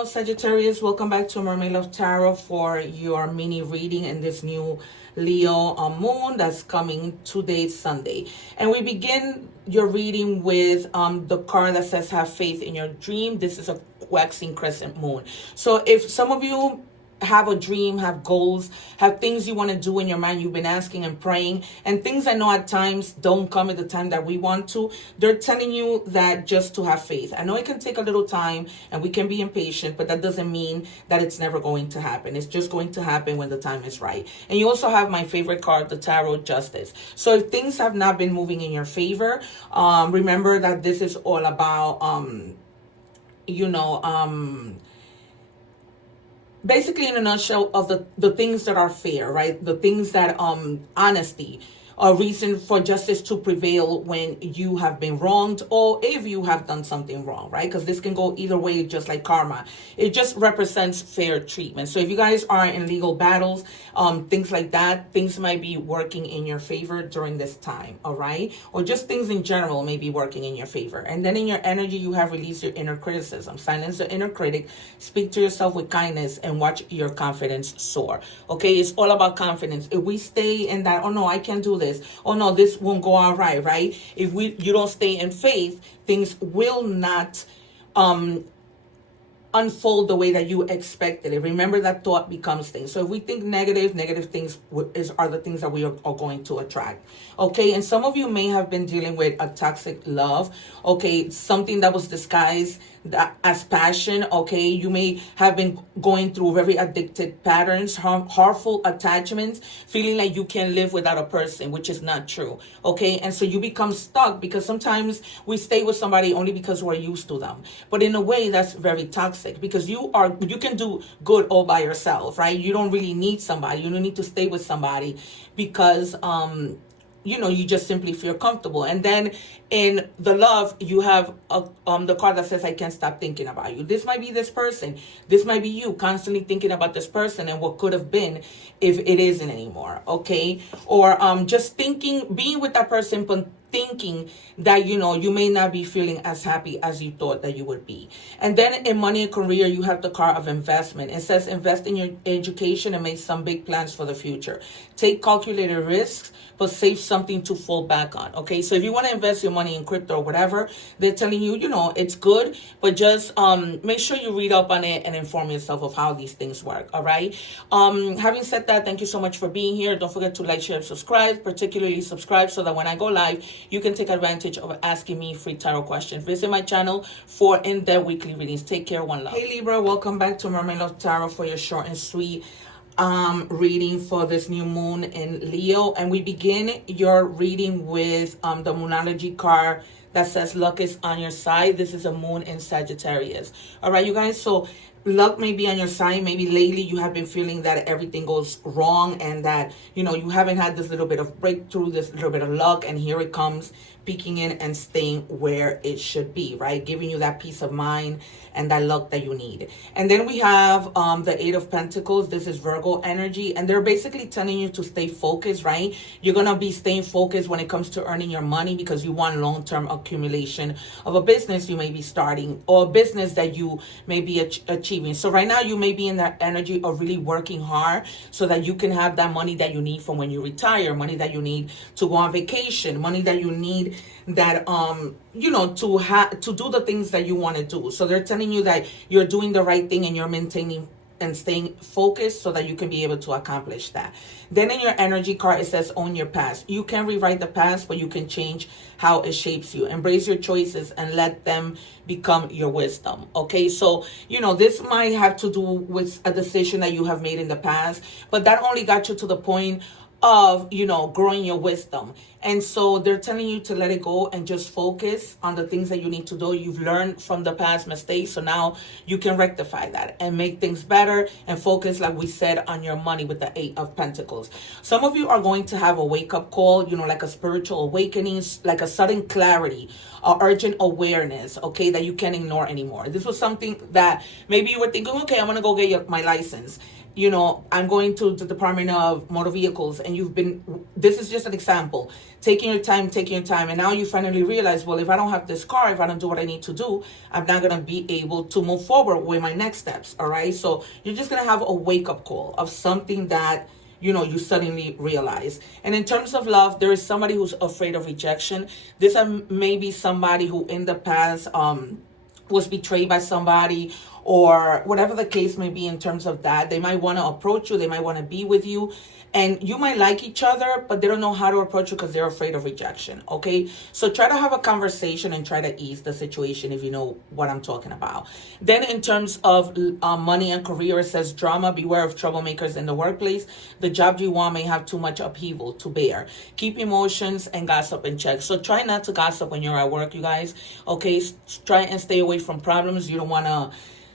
Hello, Sagittarius. Welcome back to Mermaid Love Tarot for your mini reading in this new Leo moon that's coming today, Sunday. And we begin your reading with the card that says have faith in your dream. This is a waxing crescent moon. So if some of you have a dream, have goals, have things you want to do in your mind, you've been asking and praying, and things I know at times don't come at the time that we want to, they're telling you that just to have faith. I know it can take a little time and we can be impatient, but that doesn't mean that it's never going to happen. It's just going to happen when the time is right. And you also have my favorite card, the Tarot Justice. So if things have not been moving in your favor, remember that this is all about, basically in a nutshell of the things that are fair, right? The things that honesty, a reason for justice to prevail when you have been wronged or if you have done something wrong, right? Because this can go either way, just like karma. It just represents fair treatment. So if you guys are in legal battles, things like that, things might be working in your favor during this time, all right? Or just things in general may be working in your favor. And then in your energy, you have released your inner criticism. Silence the inner critic, speak to yourself with kindness, and watch your confidence soar, okay? It's all about confidence. If we stay in that, oh no, I can't do this, oh no, this won't go all right, right? If you don't stay in faith, things will not unfold the way that you expected it. Remember that thought becomes things. So if we think negative things are the things that we are going to attract. Okay, and some of you may have been dealing with a toxic love. Okay, something that was disguised as passion. Okay, you may have been going through very addicted patterns, harmful attachments, feeling like you can't live without a person, which is not true. Okay, and so you become stuck because sometimes we stay with somebody only because we're used to them. But in a way, that's very toxic because you can do good all by yourself, right? You don't really need somebody. You don't need to stay with somebody because you just simply feel comfortable. And then in the love, you have the card that says, I can't stop thinking about you. This might be this person. This might be you constantly thinking about this person and what could have been if it isn't anymore, okay? Or just thinking, being with that person, but thinking that, you may not be feeling as happy as you thought that you would be. And then in money and career, you have the card of investment. It says invest in your education and make some big plans for the future. Take calculated risks, but save something to fall back on, okay? So if you want to invest your money in crypto or whatever, they're telling you, it's good, but just make sure you read up on it and inform yourself of how these things work, all right? Having said that, thank you so much for being here. Don't forget to like, share, subscribe, particularly subscribe so that when I go live, you can take advantage of asking me free tarot questions. Visit my channel for in-depth weekly readings. Take care, one love. Hey Libra, welcome back to Mermaid Love Tarot for your short and sweet reading for this new moon in Leo. And we begin your reading with the Moonology card that says luck is on your side. This is a moon in Sagittarius. All right, you guys, so luck may be on your side. Maybe lately you have been feeling that everything goes wrong and that, you haven't had this little bit of breakthrough, this little bit of luck, and here it comes, peeking in and staying where it should be, right? Giving you that peace of mind and that luck that you need. And then we have the Eight of Pentacles. This is Virgo energy, and they're basically telling you to stay focused, right? You're going to be staying focused when it comes to earning your money because you want long-term accumulation of a business you may be starting or a business that you may be achieving. So right now you may be in that energy of really working hard so that you can have that money that you need from when you retire, money that you need to go on vacation, money that you need that to do the things that you want to do. So they're telling you that you're doing the right thing and you're maintaining and staying focused so that you can be able to accomplish that. Then in your energy card, it says own your past. You can rewrite the past, but you can change how it shapes you. Embrace your choices and let them become your wisdom. Okay, so this might have to do with a decision that you have made in the past, but that only got you to the point of growing your wisdom. And so they're telling you to let it go and just focus on the things that you need to do. You've learned from the past mistakes, so now you can rectify that and make things better and focus, like we said, on your money with the Eight of Pentacles. Some of you are going to have a wake-up call, like a spiritual awakening, like a sudden clarity, or urgent awareness, okay, that you can't ignore anymore. This was something that maybe you were thinking, okay, I'm gonna go get my license, I'm going to the Department of Motor Vehicles, and this is just an example, taking your time, and now you finally realize, well, if I don't have this car, if I don't do what I need to do, I'm not going to be able to move forward with my next steps, all right? So you're just going to have a wake-up call of something that, you suddenly realize. And in terms of love, there is somebody who's afraid of rejection. This may be somebody who in the past was betrayed by somebody, or whatever the case may be in terms of that. They might want to approach you. They might want to be with you. And you might like each other, but they don't know how to approach you because they're afraid of rejection, okay? So try to have a conversation and try to ease the situation if you know what I'm talking about. Then in terms of money and career, it says drama, beware of troublemakers in the workplace. The job you want may have too much upheaval to bear. Keep emotions and gossip in check. So try not to gossip when you're at work, you guys, okay? Try and stay away from problems. You don't want to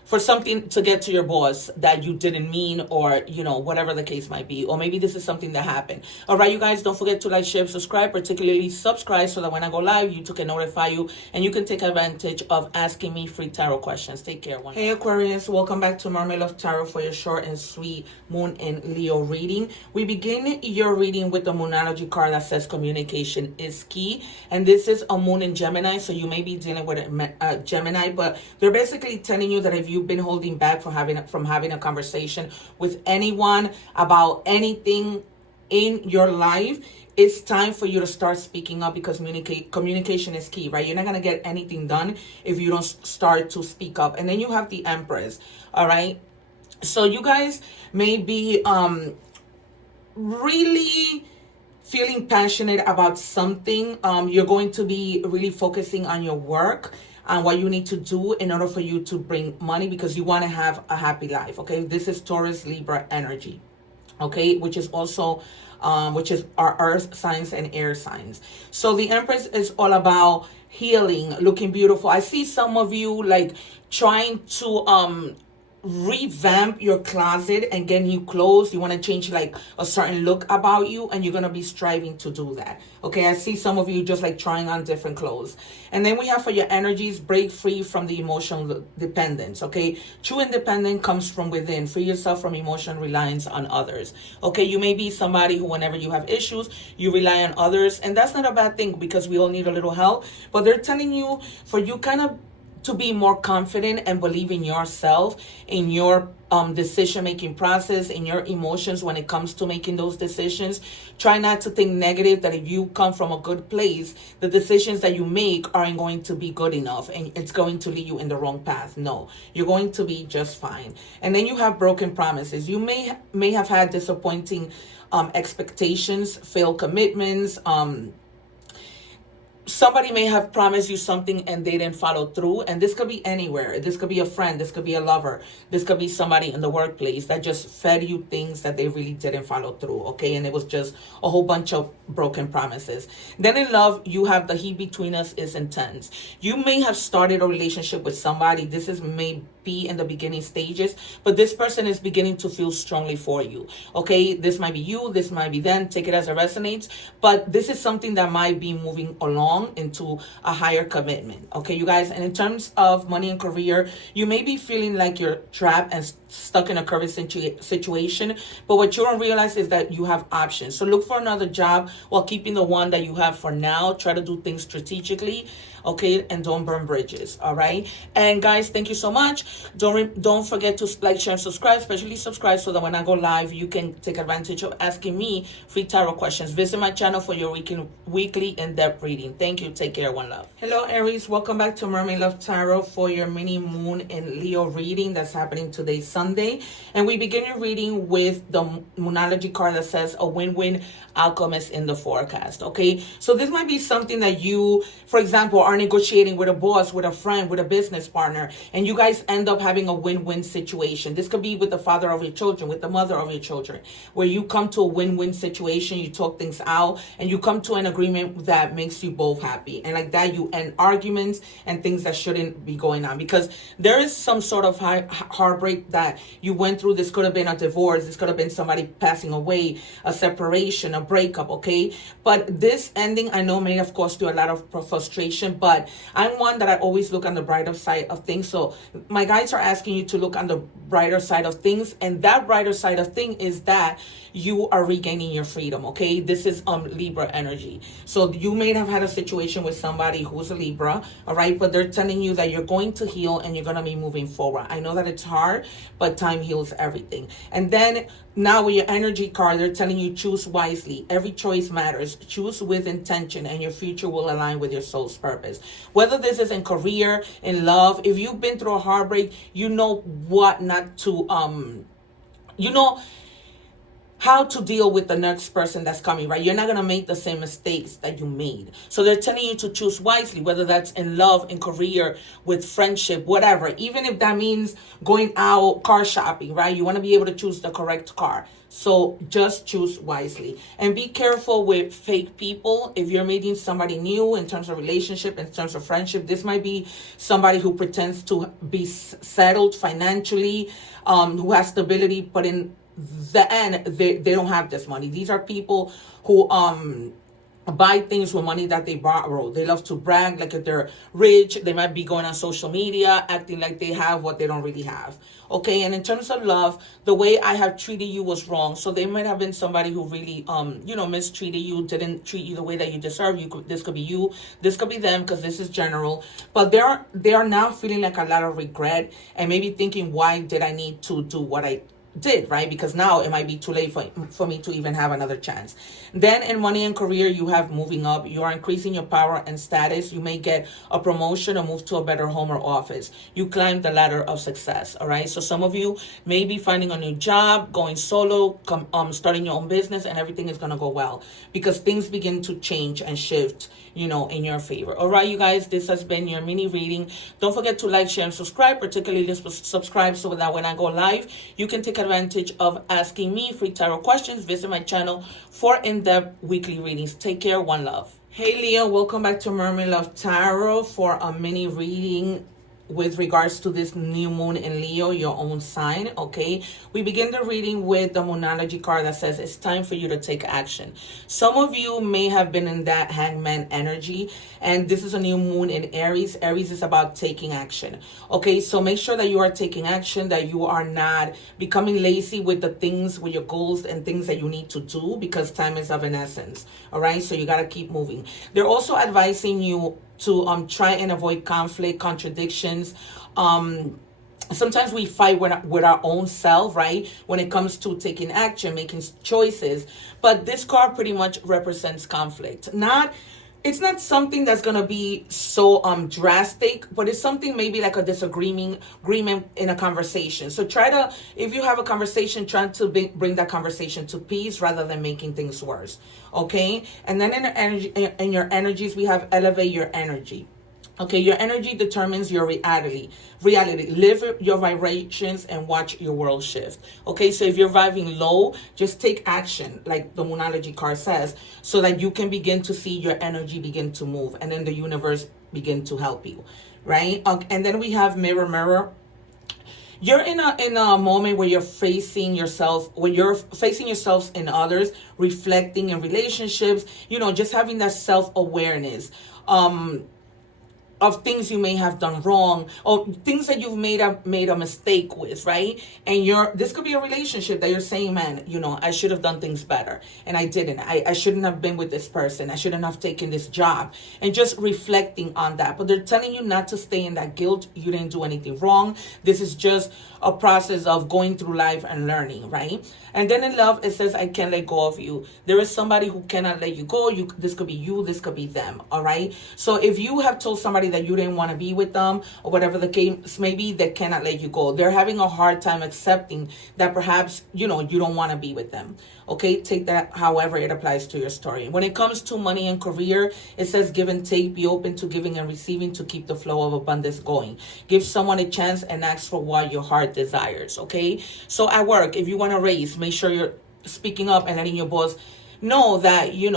for something to get to your boss that you didn't mean, or whatever the case might be, or maybe this is something that happened. All right, you guys, don't forget to like, share, subscribe, particularly subscribe, so that when I go live, YouTube can notify you and you can take advantage of asking me free tarot questions. Take care. Hey Aquarius, welcome back to Mermaid Love Tarot for your short and sweet Moon and Leo reading. We begin your reading with the Moonology card that says communication is key, and this is a Moon in Gemini, so you may be dealing with a Gemini, but they're basically telling you that if you've been holding back from having a conversation with anyone about anything in your life, it's time for you to start speaking up, because communication is key, right? You're not going to get anything done if you don't start to speak up. And then you have the Empress, all right? So you guys may be really feeling passionate about something. You're going to be really focusing on your work and what you need to do in order for you to bring money, because you want to have a happy life, okay? This is Taurus Libra energy, okay? Which is also which is our earth signs and air signs. So the Empress is all about healing, looking beautiful. I see some of you like trying to revamp your closet and get new clothes. You want to change like a certain look about you, and you're going to be striving to do that. Okay, I see some of you just like trying on different clothes. And then we have for your energies, break free from the emotional dependence. Okay, true independence comes from within. Free yourself from emotional reliance on others. Okay, you may be somebody who whenever you have issues, you rely on others, and that's not a bad thing, because we all need a little help. But they're telling you for you kind of to be more confident and believe in yourself, in your decision-making process, in your emotions when it comes to making those decisions. Try not to think negative, that if you come from a good place, the decisions that you make aren't going to be good enough and it's going to lead you in the wrong path. No, you're going to be just fine. And then you have broken promises. You may have had disappointing expectations, failed commitments, somebody may have promised you something and they didn't follow through. And this could be anywhere. This could be a friend. This could be a lover. This could be somebody in the workplace that just fed you things that they really didn't follow through. Okay. And it was just a whole bunch of broken promises. Then in love, you have the heat between us is intense. You may have started a relationship with somebody. This is maybe in the beginning stages, but this person is beginning to feel strongly for you. Okay. This might be you. This might be them. Take it as it resonates. But this is something that might be moving along into a higher commitment. Okay, you guys. And in terms of money and career, you may be feeling like you're trapped and stuck in a current situation, but what you don't realize is that you have options. So look for another job while keeping the one that you have for now. Try to do things strategically, okay, and don't burn bridges. All right. And guys, thank you so much. Don't forget to like, share, and subscribe, especially subscribe, so that when I go live, you can take advantage of asking me free tarot questions. Visit my channel for your weekly in-depth reading. Thank you. Take care. One love. Hello, Aries. Welcome back to Mermaid Love Tarot for your mini Moon and Leo reading that's happening today, Sunday. And we begin your reading with the Moonology card that says a win-win alchemist in the forecast. Okay, so this might be something that you, for example, are negotiating with a boss, with a friend, with a business partner, and you guys end up having a win-win situation. This could be with the father of your children, with the mother of your children, where you come to a win-win situation, you talk things out, and you come to an agreement that makes you both happy. And like that, you end arguments and things that shouldn't be going on, because there is some sort of heartbreak that you went through. This could have been a divorce. This could have been somebody passing away, a separation, a breakup, okay? But this ending, I know, may have caused you a lot of frustration, but I'm one that I always look on the brighter side of things. So my guys, guides are asking you to look on the brighter side of things, and that brighter side of thing is that you are regaining your freedom. Okay, this is Libra energy. So you may have had a situation with somebody who's a Libra, all right, but they're telling you that you're going to heal and you're going to be moving forward. I know that it's hard, but time heals everything. And then now with your energy card, they're telling you choose wisely. Every choice matters. Choose with intention, and your future will align with your soul's purpose. Whether this is in career, in love, if you've been through a heartbreak, you know what not to you know how to deal with the next person that's coming, right? You're not going to make the same mistakes that you made. So they're telling you to choose wisely, whether that's in love, in career, with friendship, whatever. Even if that means going out car shopping, right? You want to be able to choose the correct car. So just choose wisely. And be careful with fake people. If you're meeting somebody new in terms of relationship, in terms of friendship, this might be somebody who pretends to be settled financially, who has stability, but in the end, they don't have this money. These are people who buy things with money that they borrow. They love to brag like if they're rich. They might be going on social media acting like they have what they don't really have. Okay, and in terms of love, the way I have treated you was wrong. So they might have been somebody who really mistreated you, didn't treat you the way that you deserve. This could be you, this could be them, because this is general. But they are now feeling like a lot of regret and maybe thinking, why did I need to do what I did, right? Because now it might be too late for me to even have another chance. Then in money and career, you have moving up. You are increasing your power and status. You may get a promotion or move to a better home or office. You climb the ladder of success, all right? So some of you may be finding a new job, going solo, starting your own business, and everything is going to go well because things begin to change and shift, in your favor. All right, you guys, this has been your mini reading. Don't forget to like, share, and subscribe, particularly subscribe so that when I go live, you can take advantage of asking me free tarot questions. Visit my channel for in-depth weekly readings. Take care. One love. Hey, Leo. Welcome back to Mermaid Love Tarot for a mini reading with regards to this new moon in Leo, your own sign. Okay, we begin the reading with the Moonology card that says it's time for you to take action. Some of you may have been in that hangman energy, and this is a new moon in Aries. Aries is about taking action. Okay, so make sure that you are taking action, that you are not becoming lazy with the things, with your goals and things that you need to do, because time is of an essence. All right, so you got to keep moving. They're also advising you to try and avoid conflict, contradictions. Sometimes we fight with our own self, right? When it comes to taking action, making choices. But this card pretty much represents conflict. It's not something that's going to be so drastic, but it's something maybe like a agreement in a conversation. So if you have a conversation, try to bring that conversation to peace rather than making things worse. Okay? And then in your energies, we have elevate your energy. Okay, your energy determines your reality. Live your vibrations and watch your world shift. Okay, so if you're vibing low, just take action, like the Moonology card says, so that you can begin to see your energy begin to move, and then the universe begin to help you, right? And then we have mirror, mirror. You're in a moment where you're facing yourself, in others, reflecting in relationships, just having that self-awareness. Of things you may have done wrong, or things that you've made a mistake with, right? And this could be a relationship that you're saying, man, I should have done things better, and I didn't. I shouldn't have been with this person. I shouldn't have taken this job, and just reflecting on that. But they're telling you not to stay in that guilt. You didn't do anything wrong. This is just a process of going through life and learning, right? And then in love, it says, I can't let go of you. There is somebody who cannot let you go. This could be you, this could be them, all right? So if you have told somebody that you didn't want to be with them, or whatever the case may be, they cannot let you go. They're having a hard time accepting that perhaps, you don't want to be with them. Okay, take that however it applies to your story. When it comes to money and career, it says give and take, be open to giving and receiving to keep the flow of abundance going. Give someone a chance and ask for what your heart desires, okay? So at work, if you want to raise, make sure you're speaking up and letting your boss know that, you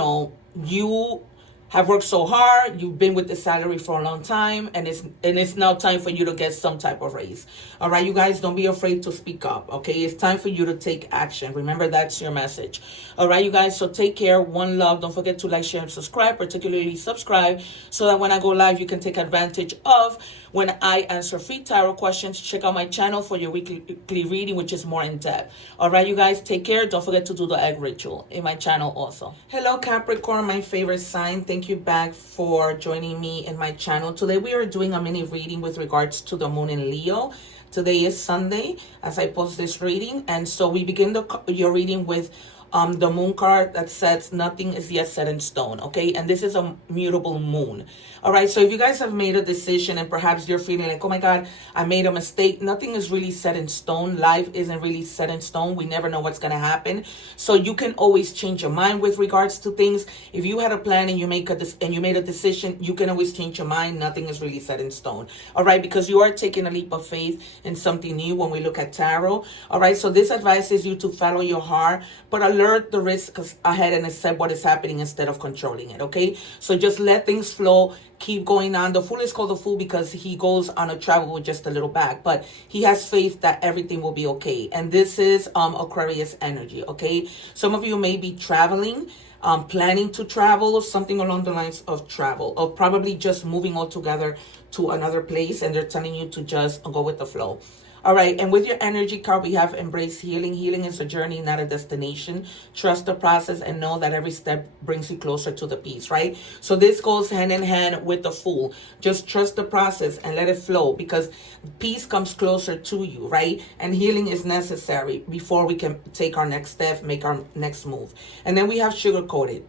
have worked so hard, you've been with the salary for a long time, and it's now time for you to get some type of raise. All right, you guys, don't be afraid to speak up, okay? It's time for you to take action. Remember, that's your message. All right, you guys, so take care. One love. Don't forget to like, share, and subscribe, particularly subscribe, so that when I go live, you can take advantage of when I answer free tarot questions. Check out my channel for your weekly reading, which is more in depth. All right, you guys, take care. Don't forget to do the egg ritual in my channel also. Hello, Capricorn, my favorite sign. Thank you back for joining me in my channel. Today we are doing a mini reading with regards to the moon in Leo. Today is Sunday as I post this reading, and so we begin your reading with the moon card that says nothing is yet set in stone, okay? And this is a mutable moon. All right, so if you guys have made a decision and perhaps you're feeling like, oh my God, I made a mistake, nothing is really set in stone. Life isn't really set in stone. We never know what's going to happen. So you can always change your mind with regards to things. If you had a plan and you made a decision, you can always change your mind. Nothing is really set in stone. All right, because you are taking a leap of faith in something new when we look at tarot. All right, so this advises you to follow your heart, but alert the risks ahead and accept what is happening instead of controlling it, okay? So just let things flow. Keep going on. The fool is called the fool because he goes on a travel with just a little bag, but he has faith that everything will be okay. And this is Aquarius energy, okay? Some of you may be traveling, planning to travel, something along the lines of travel, or probably just moving altogether to another place, and they're telling you to just go with the flow. All right, and with your energy card, we have embrace healing. Healing is a journey, not a destination. Trust the process and know that every step brings you closer to the peace, right? So this goes hand in hand with the fool. Just trust the process and let it flow, because peace comes closer to you, right? And healing is necessary before we can take our next step, make our next move. And then we have sugar-coated.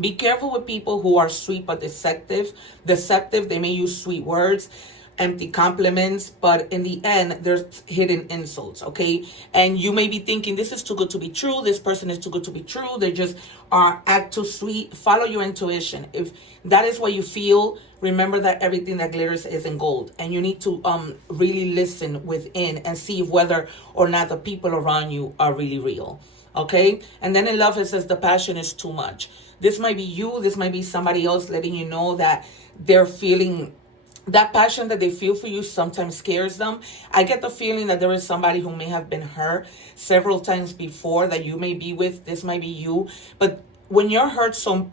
Be careful with people who are sweet but deceptive. They may use sweet words, empty compliments, but in the end, there's hidden insults, okay? And you may be thinking, this is too good to be true. This person is too good to be true. They just act too sweet. Follow your intuition. If that is what you feel, remember that everything that glitters isn't gold. And you need to really listen within and see whether or not the people around you are really real, okay? And then in love, it says the passion is too much. This might be you. This might be somebody else letting you know that they're feeling that passion that they feel for you sometimes scares them. I get the feeling that there is somebody who may have been hurt several times before that you may be with. This might be you. But when you're hurt so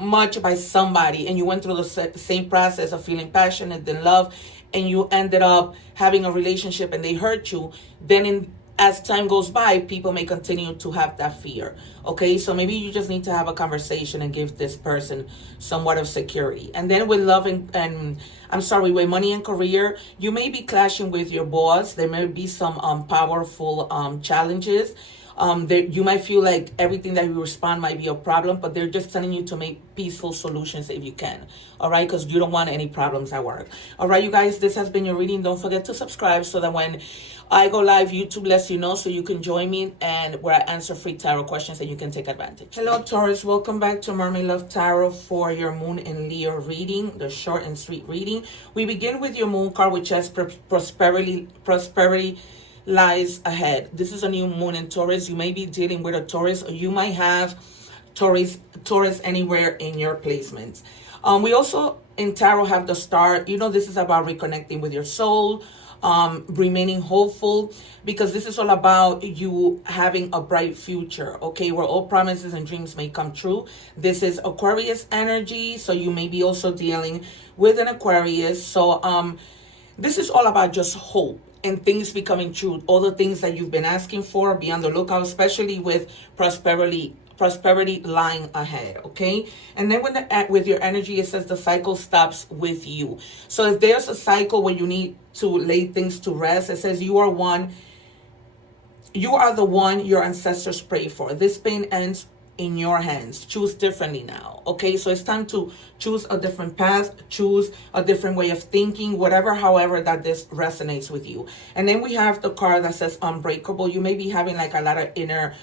much by somebody and you went through the same process of feeling passionate and love, and you ended up having a relationship and they hurt you, then as time goes by, people may continue to have that fear, okay? So maybe you just need to have a conversation and give this person somewhat of security. And then with love with money and career, you may be clashing with your boss. There may be some powerful challenges. You might feel like everything that you respond might be a problem, but they're just telling you to make peaceful solutions if you can, all right? Because you don't want any problems at work. All right, you guys, this has been your reading. Don't forget to subscribe so that when I go live, YouTube lets you know, so you can join me and where I answer free tarot questions and you can take advantage. Hello, Taurus. Welcome back to Mermaid Love Tarot for your Moon in Leo reading, the short and sweet reading. We begin with your Moon card, which has prosperity lies ahead. This is a new moon in Taurus. You may be dealing with a Taurus, or you might have Taurus anywhere in your placements. We also in tarot have the star. You know, this is about reconnecting with your soul, remaining hopeful, because this is all about you having a bright future, okay, where all promises and dreams may come true. This is Aquarius energy, so you may be also dealing with an Aquarius. So this is all about just hope and things becoming true. All the things that you've been asking for, be on the lookout, especially with prosperity lying ahead, okay? And then with your energy, it says the cycle stops with you. So if there's a cycle where you need to lay things to rest, it says you are the one your ancestors pray for. This pain ends in your hands. Choose differently now, okay? So it's time to choose a different path, choose a different way of thinking, however that this resonates with you. And then we have the card that says unbreakable. You may be having like a lot of inner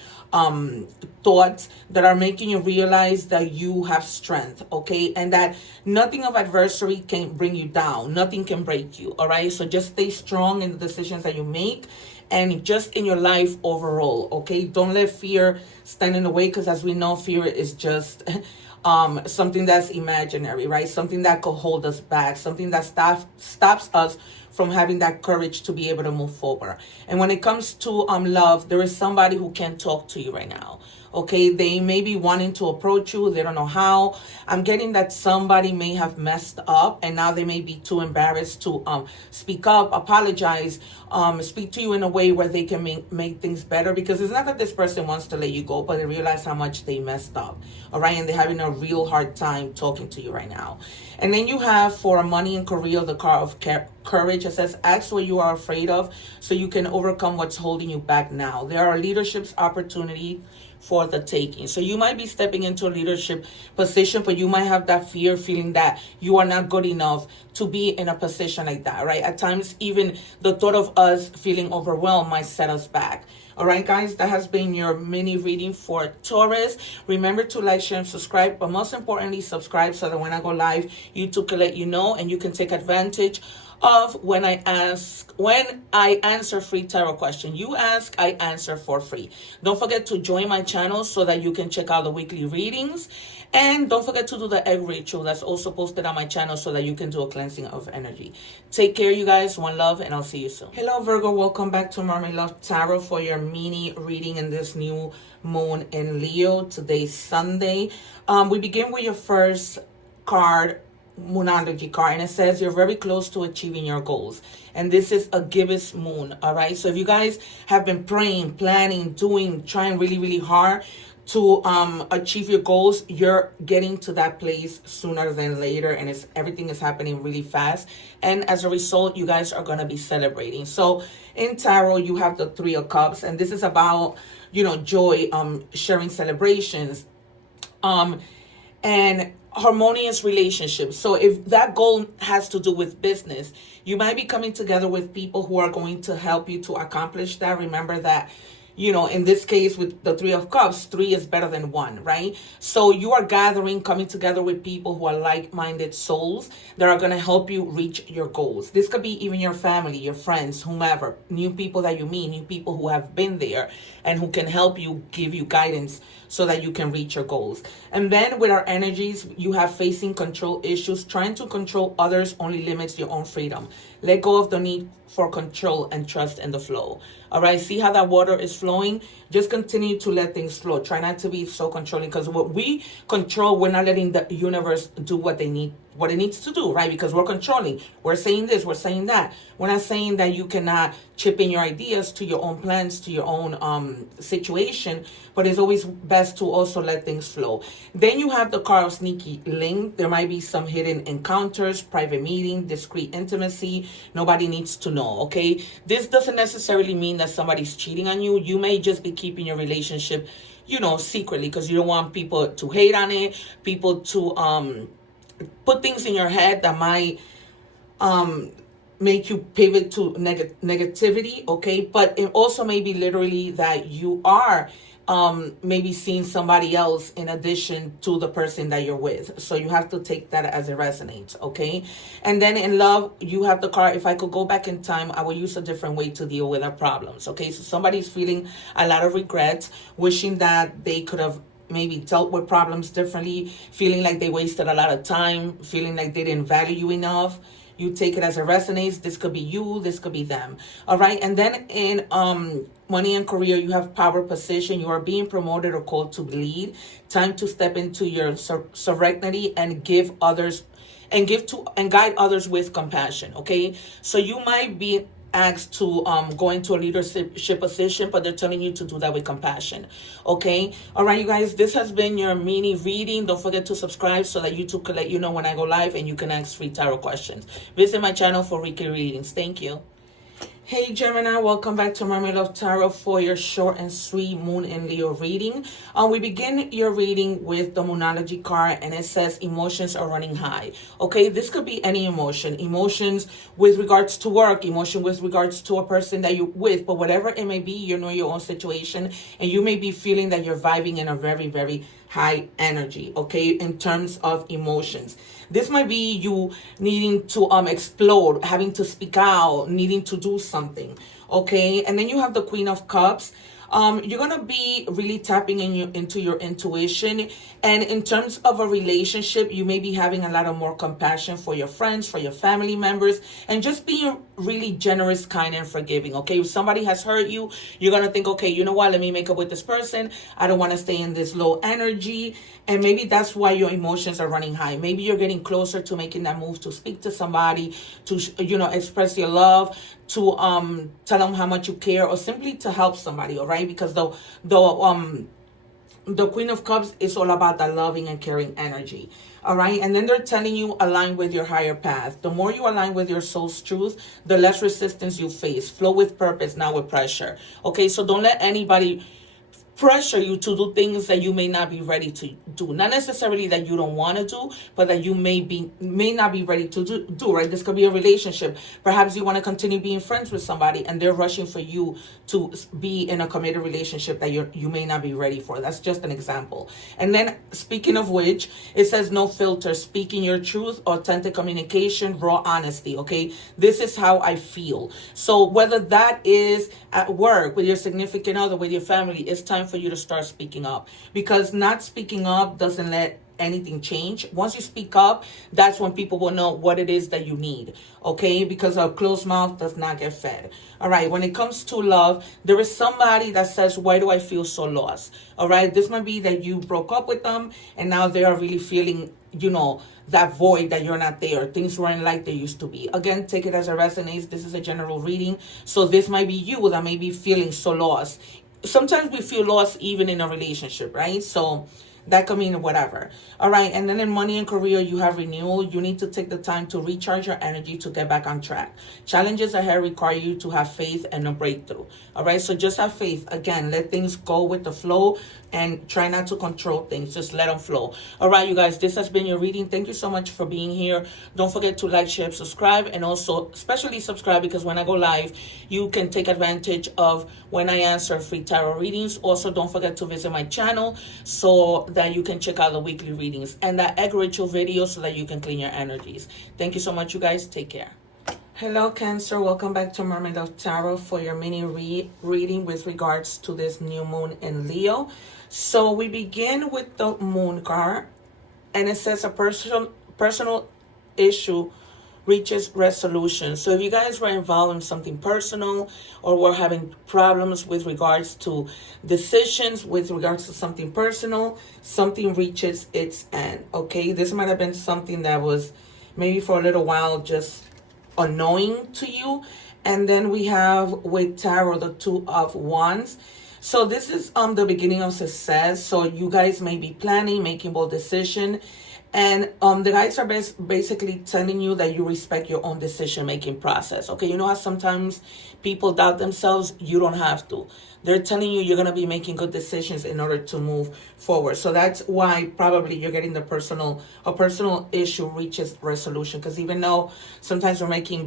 thoughts that are making you realize that you have strength, okay? And that nothing of adversity can bring you down. Nothing can break you, all right? So just stay strong in the decisions that you make and just in your life overall, okay? Don't let fear stand in the way, because as we know, fear is just something that's imaginary, right? Something that could hold us back, something that stops us from having that courage to be able to move forward. And when it comes to love, there is somebody who can't talk to you right now. Okay, they may be wanting to approach you, they don't know how. I'm getting that somebody may have messed up and now they may be too embarrassed to speak up, apologize, speak to you in a way where they can make things better, because it's not that this person wants to let you go, but they realize how much they messed up. All right, and they're having a real hard time talking to you right now. And then you have, for money and career, the card of courage. It says, ask what you are afraid of so you can overcome what's holding you back now. There are leadership's opportunity for the taking. So you might be stepping into a leadership position, but you might have that fear, feeling that you are not good enough to be in a position like that, right? At times, even the thought of us feeling overwhelmed might set us back. All right, guys, that has been your mini reading for Taurus. Remember to like, share, and subscribe, but most importantly, subscribe so that when I go live, YouTube can let you know and you can take advantage of when I answer free tarot question. You ask, I answer for free. Don't forget to join my channel so that you can check out the weekly readings. And don't forget to do the egg ritual that's also posted on my channel so that you can do a cleansing of energy. Take care, you guys. One love, and I'll see you soon. Hello, Virgo. Welcome back to Mermaid Love Tarot for your mini reading in this new moon in Leo. Today's Sunday. We begin with your first card, Moonology card, and it says you're very close to achieving your goals, and this is a gibbous moon. All right, so if you guys have been praying, planning, trying really hard to achieve your goals, you're getting to that place sooner than later, and everything is happening really fast, and as a result, you guys are going to be celebrating. So in tarot, you have the Three of Cups, and this is about, you know, joy, sharing celebrations, and harmonious relationships. So if that goal has to do with business, you might be coming together with people who are going to help you to accomplish that. Remember that, you know, in this case with the Three of Cups, 3 is better than 1, right? So you are coming together with people who are like-minded souls that are going to help you reach your goals. This could be even your family, your friends, whomever, new people that you meet, new people who have been there and who can help you, give you guidance so that you can reach your goals. And then with our energies, you have facing control issues. Trying to control others only limits your own freedom. Let go of the need for control and trust in the flow. All right, see how that water is flowing? Just continue to let things flow. Try not to be so controlling, because what we control, we're not letting the universe do what it needs to do, right? Because we're controlling. We're saying this, we're saying that. We're not saying that you cannot chip in your ideas to your own plans, to your own situation, but it's always best to also let things flow. Then you have the card of sneaky link. There might be some hidden encounters, private meeting, discreet intimacy. Nobody needs to know, okay? This doesn't necessarily mean that somebody's cheating on you. You may just be keeping your relationship, you know, secretly, because you don't want people to hate on it, people to put things in your head that might make you pivot to negativity, okay? But it also may be literally that you are maybe seeing somebody else in addition to the person that you're with. So you have to take that as it resonates, okay? And then in love, you have the card, if I could go back in time, I would use a different way to deal with our problems, okay? So somebody's feeling a lot of regrets, wishing that they could have maybe dealt with problems differently, feeling like they wasted a lot of time, feeling like they didn't value you enough. You take it as it resonates. This could be you, this could be them. All right. And then in money and career, you have power position. You are being promoted or called to lead. Time to step into your serenity and give others and guide others with compassion. Okay. So you might be asked to go into a leadership position, but they're telling you to do that with compassion. Okay. All right, you guys, this has been your mini reading. Don't forget to subscribe so that YouTube can let you know when I go live and you can ask free tarot questions. Visit my channel for weekly readings. Thank you. Hey Gemini, welcome back to Mermaid Love Tarot for your short and sweet Moon in Leo reading. We begin your reading with the Moonology card, and it says emotions are running high. Okay, this could be any emotion. Emotions with regards to work, emotion with regards to a person that you're with, but whatever it may be, you know your own situation, and you may be feeling that you're vibing in a very high energy, okay, in terms of emotions. This might be you needing to explode, having to speak out, needing to do something, okay? And then you have the Queen of Cups. You're gonna be really tapping into your intuition. And in terms of a relationship, you may be having a lot of more compassion for your friends, for your family members, and just being really generous, kind, and forgiving. Okay, if somebody has hurt you, you're gonna think, okay, you know what, let me make up with this person. I don't want to stay in this low energy. And maybe that's why your emotions are running high. Maybe you're getting closer to making that move to speak to somebody, to express your love, to tell them how much you care, or simply to help somebody. All right, because the Queen of Cups is all about that loving and caring energy. All right. And then they're telling you align with your higher path. The more you align with your soul's truth, the less resistance you face. Flow with purpose, not with pressure. Okay. So don't let anybody pressure you to do things that you may not be ready to do. Not necessarily that you don't want to do, but that you may not be ready to do, right? This could be a relationship. Perhaps you want to continue being friends with somebody and they're rushing for you to be in a committed relationship that you may not be ready for. That's just an example. And then speaking of which, it says no filter, speaking your truth, authentic communication, raw honesty. Okay. This is how I feel. So whether that is at work, with your significant other, with your family, it's time for you to start speaking up, because not speaking up doesn't let anything change. Once you speak up, that's when people will know what it is that you need. Okay, because a closed mouth does not get fed. All right, when it comes to love, there is somebody that says, why do I feel so lost? All right, this might be that you broke up with them and now they are really feeling, that void, that you're not there. Things weren't like they used to be. Again, take it as it resonates. This is a general reading. So this might be you that may be feeling so lost. Sometimes we feel lost even in a relationship, right? So that could mean whatever. All right. And then in money and career, you have renewal. You need to take the time to recharge your energy to get back on track. Challenges ahead require you to have faith and a breakthrough. All right. So just have faith. Again, let things go with the flow and try not to control things. Just let them flow. All right, you guys, this has been your reading. Thank you so much for being here. Don't forget to like, share, subscribe, and also especially subscribe, because when I go live, you can take advantage of when I answer free tarot readings. Also, don't forget to visit my channel so that you can check out the weekly readings and that egg ritual video so that you can clean your energies. Thank you so much, you guys. Take care. Hello, Cancer. Welcome back to Mermaid of Tarot for your mini reading with regards to this new moon in Leo. So we begin with the moon card, and it says a personal issue reaches resolution. So if you guys were involved in something personal, or were having problems with regards to decisions, with regards to something personal, something reaches its end. Okay, this might have been something that was maybe for a little while just annoying to you. And then we have with tarot the Two of Wands. So this is the beginning of success. So you guys may be planning, making bold decision, and the guides are basically telling you that you respect your own decision making process. Okay, you know how sometimes people doubt themselves? You don't have to. They're telling you you're going to be making good decisions in order to move forward. So that's why probably you're getting a personal issue reaches resolution. Because even though sometimes we're making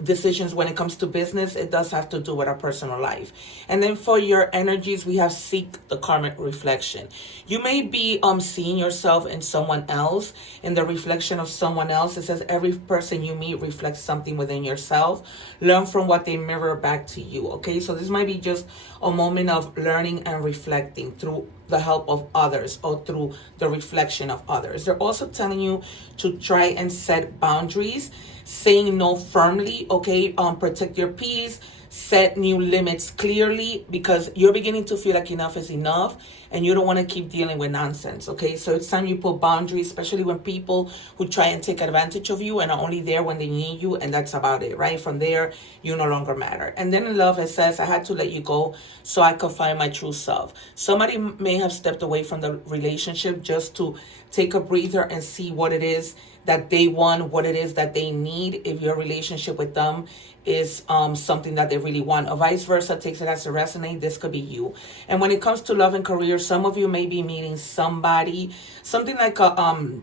decisions when it comes to business, it does have to do with our personal life. And then for your energies, we have seek the karmic reflection. You may be seeing yourself in someone else, in the reflection of someone else. It says every person you meet reflects something within yourself. Learn from what they mirror back to you. Okay, so this might be just a moment of learning and reflecting through the help of others or through the reflection of others. They're also telling you to try and set boundaries, saying no firmly. Okay, protect your peace, set new limits clearly, because you're beginning to feel like enough is enough and you don't want to keep dealing with nonsense. Okay, so it's time you put boundaries, especially when people who try and take advantage of you and are only there when they need you, and that's about it, right? From there, you no longer matter. And then in love, it says, I had to let you go so I could find my true self. Somebody may have stepped away from the relationship just to take a breather and see what it is that they want, what it is that they need, if your relationship with them is something that they really want, or vice versa. Takes it as a resonate. This could be you. And when it comes to love and career, some of you may be meeting somebody, something like a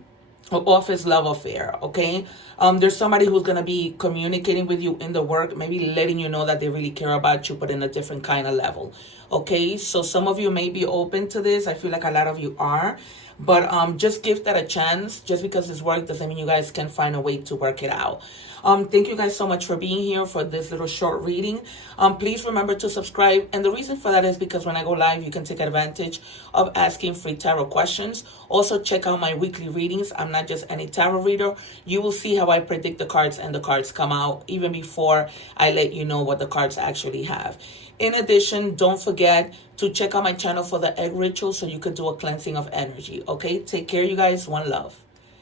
office love affair. Okay, there's somebody who's going to be communicating with you in the work, maybe letting you know that they really care about you, but in a different kind of level. Okay, so some of you may be open to this. I feel like a lot of you are. But just give that a chance. Just because it's work doesn't mean you guys can find a way to work it out. Thank you guys so much for being here for this little short reading. Please remember to subscribe. And the reason for that is because when I go live, you can take advantage of asking free tarot questions. Also, check out my weekly readings. I'm not just any tarot reader. You will see how I predict the cards and the cards come out even before I let you know what the cards actually have. In addition, don't forget to check out my channel for the egg ritual so you could do a cleansing of energy. Okay, take care, you guys. One love.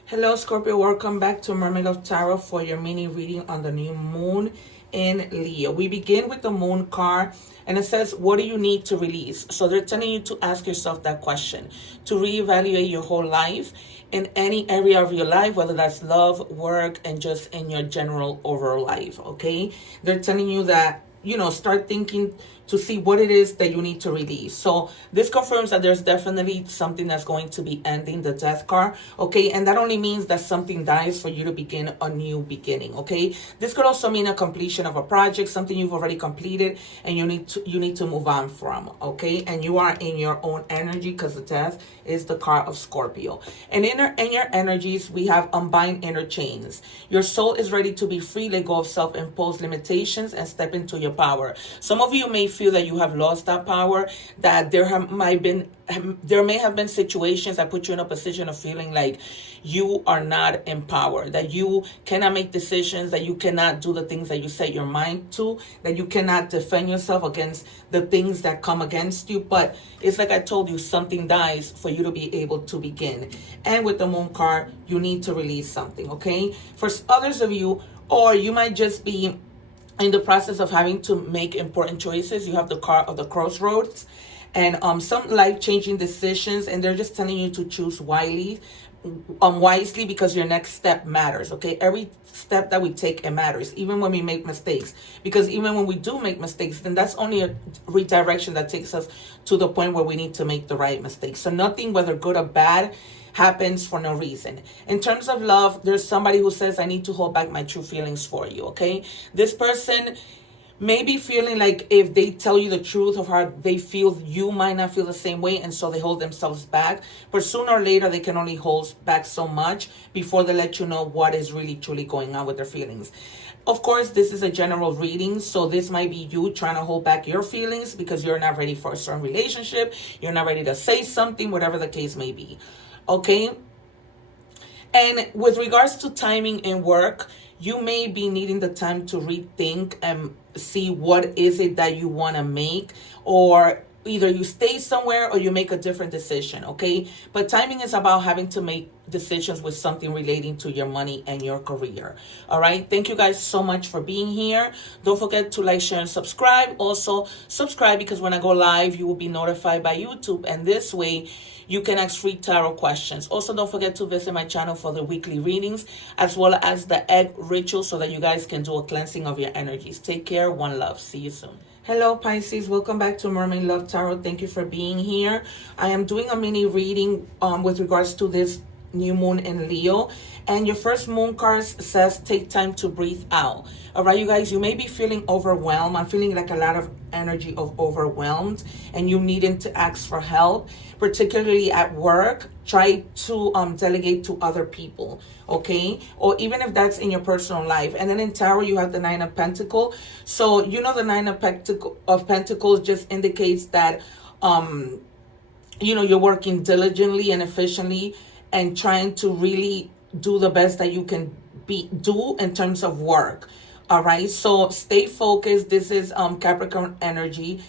Hello, Scorpio. Welcome back to Mermaid of Tarot for your mini reading on the new moon in Leo. We begin with the moon card, and it says, what do you need to release? So they're telling you to ask yourself that question, to reevaluate your whole life in any area of your life, whether that's love, work, and just in your general overall life. Okay, they're telling you that, start thinking to see what it is that you need to release. So this confirms that there's definitely something that's going to be ending, the death card. Okay, and that only means that something dies for you to begin a new beginning. Okay, this could also mean a completion of a project, something you've already completed and you need to move on from. Okay, and you are in your own energy because the death is the card of Scorpio. And in your energies, we have unbind inner chains. Your soul is ready to be free, let go of self-imposed limitations and step into your power. Some of you may feel that you have lost that power, that there may have been situations that put you in a position of feeling like you are not in power, that you cannot make decisions, that you cannot do the things that you set your mind to, that you cannot defend yourself against the things that come against you. But it's like I told you, something dies for you to be able to begin. And with the moon card, you need to release something, okay? For others of you, or you might just be in the process of having to make important choices. You have the card of the crossroads and some life-changing decisions, and they're just telling you to choose wisely because your next step matters. Okay, every step that we take, it matters, even when we make mistakes, because even when we do make mistakes, then that's only a redirection that takes us to the point where we need to make the right mistakes. So nothing, whether good or bad, happens for no reason. In terms of love, there's somebody who says, I need to hold back my true feelings for you. Okay, this person may be feeling like if they tell you the truth of how they feel, you might not feel the same way, and so they hold themselves back. But sooner or later, they can only hold back so much before they let you know what is really truly going on with their feelings. Of course, this is a general reading, so this might be you trying to hold back your feelings because you're not ready for a certain relationship, you're not ready to say something, whatever the case may be. Okay? And with regards to timing in work, you may be needing the time to rethink and see what is it that you want to make, or either you stay somewhere or you make a different decision. Okay, but timing is about having to make decisions with something relating to your money and your career. All right, thank you guys so much for being here. Don't forget to like, share, and subscribe. Also subscribe because when I go live, you will be notified by YouTube, and this way you can ask free tarot questions. Also, don't forget to visit my channel for the weekly readings as well as the egg ritual so that you guys can do a cleansing of your energies. Take care. One love. See you soon. Hello, Pisces. Welcome back to Mermaid Love Tarot. Thank you for being here. I am doing a mini reading with regards to this new moon in Leo, and your first moon card says take time to breathe out. All right, you guys, you may be feeling overwhelmed. I'm feeling like a lot of energy of overwhelmed, and you needing to ask for help, particularly at work. Try to delegate to other people, okay? Or even if that's in your personal life. And then in tarot, you have the Nine of Pentacles. So the Nine of Pentacles just indicates that you're working diligently and efficiently and trying to really do the best that you can do in terms of work. All right, so stay focused. This is Capricorn energy.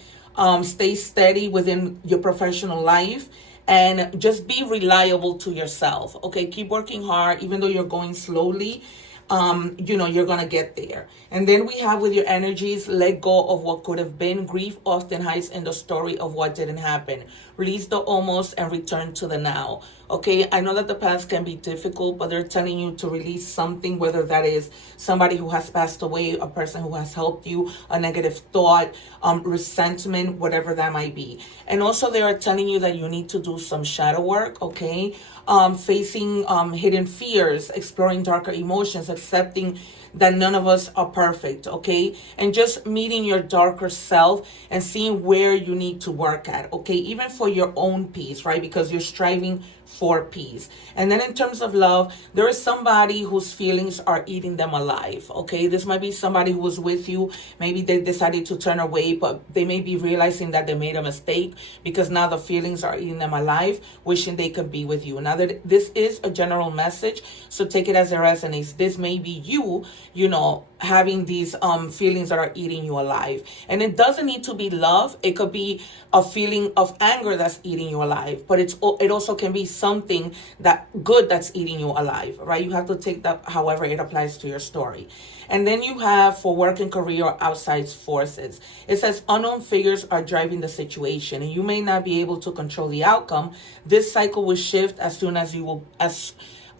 Stay steady within your professional life and just be reliable to yourself. Okay, keep working hard, even though you're going slowly. You're gonna get there. And then we have with your energies, let go of what could have been. Grief often hides in the story of what didn't happen. Release the almost and return to the now. Okay, I know that the past can be difficult, but they're telling you to release something, whether that is somebody who has passed away, a person who has helped you, a negative thought, resentment, whatever that might be. And also they are telling you that you need to do some shadow work, okay? Facing hidden fears, exploring darker emotions, accepting that none of us are perfect, okay? And just meeting your darker self and seeing where you need to work at, okay? Even for your own peace, right? Because you're striving for peace. And then in terms of love, there is somebody whose feelings are eating them alive, okay? This might be somebody who was with you. Maybe they decided to turn away, but they may be realizing that they made a mistake because now the feelings are eating them alive, wishing they could be with you. Now that this is a general message, so take it as it resonates. This may be you, having these feelings that are eating you alive. And it doesn't need to be love. It could be a feeling of anger that's eating you alive, but it also can be something that good that's eating you alive, right? You have to take that however it applies to your story. And then you have for work and career or outside forces. It says unknown figures are driving the situation and you may not be able to control the outcome. This cycle will shift as soon as you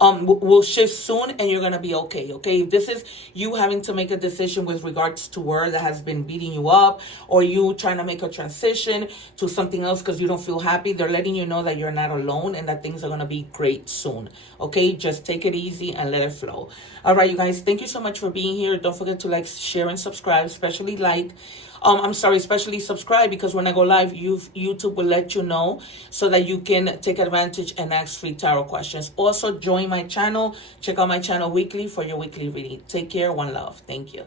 will shift soon, and you're going to be okay. If this is you having to make a decision with regards to work that has been beating you up, or you trying to make a transition to something else because you don't feel happy, they're letting you know that you're not alone and that things are going to be great soon. Just take it easy and let it flow. All right, you guys, thank you so much for being here. Don't forget to like, share, and subscribe, especially especially subscribe, because when I go live, YouTube will let you know so that you can take advantage and ask free tarot questions. Also, join my channel. Check out my channel weekly for your weekly reading. Take care. One love. Thank you.